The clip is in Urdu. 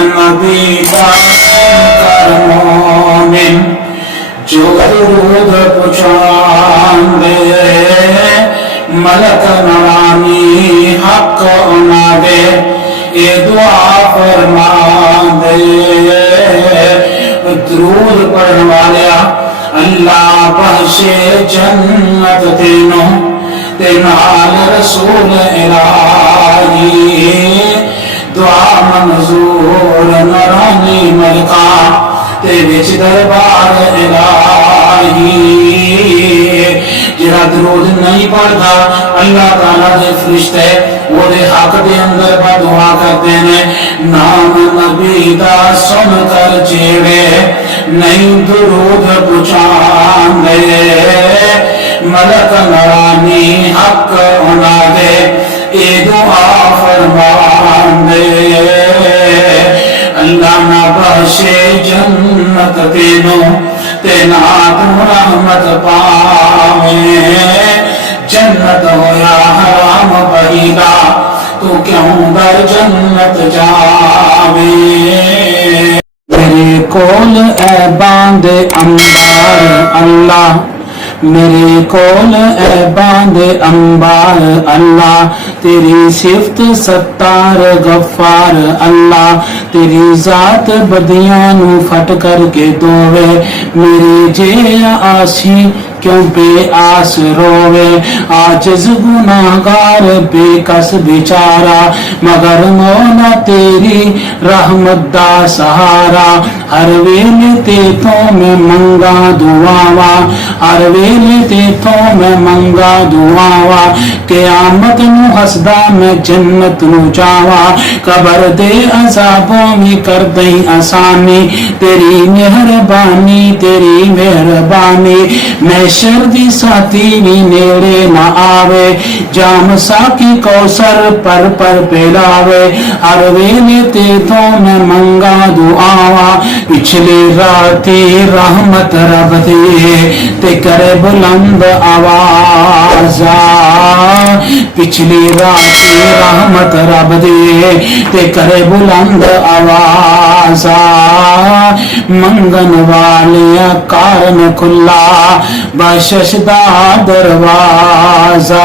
نبی کا کر مومن جو درود پچھاندے ملک نورانی حق انادے اے دعا فرما دے درود پڑھنے والیا اللہ بخشے جنت تینوں تے نال رسول الہی دعا منظور نورانی ملکا تے وچ دربار الہی جڑا درود نہیں پڑھتا اللہ تعالیٰ دے فرشتے وہ دے حق دے اندر با دعا کرتے ہیں نام نبی دا سن کر جیوے نہیں درود پچھاندے ملک نورانی حق انا دے اے دعا فرماندے اللہ نہ بخشے جنت تینوں تینا تو رحمت پاویں جنت ہویا حرام بہیدا تو کیوں در جنت جاویں میرے کول اے باند انبار اللہ میرے کول اے باند انبار اللہ تیری صفت ستار غفار اللہ تیری ذات بدیاں نو پھٹ کر کے دوے میری جے آسی کیوں بے آس روے عاجز گناہگار بے کس بیچارہ مگر مولا تیری رحمت دا سہارا ہر ویلے تے تو میں منگا دعاوا ہر ویلے تے تو میں منگا دعاوا قیامت نو حسدا میں جنت نو جاوا قبر دے عذابوں میں کر دیں آسانی تیری مہربانی تیری مہربانی میں شردی ساتھی بھی نیڑے نہ آوے جام ساکی کوثر پر پلاوے ہر ویلے تے تو میں منگا دعاوا پچھلی راتی رحمت رب دے تے کرے بلند آوازا پچھلی راتی رحمت رب دے تے کرے بلند آوازا منگن والیا کارن کھلا بخشش دا دروازہ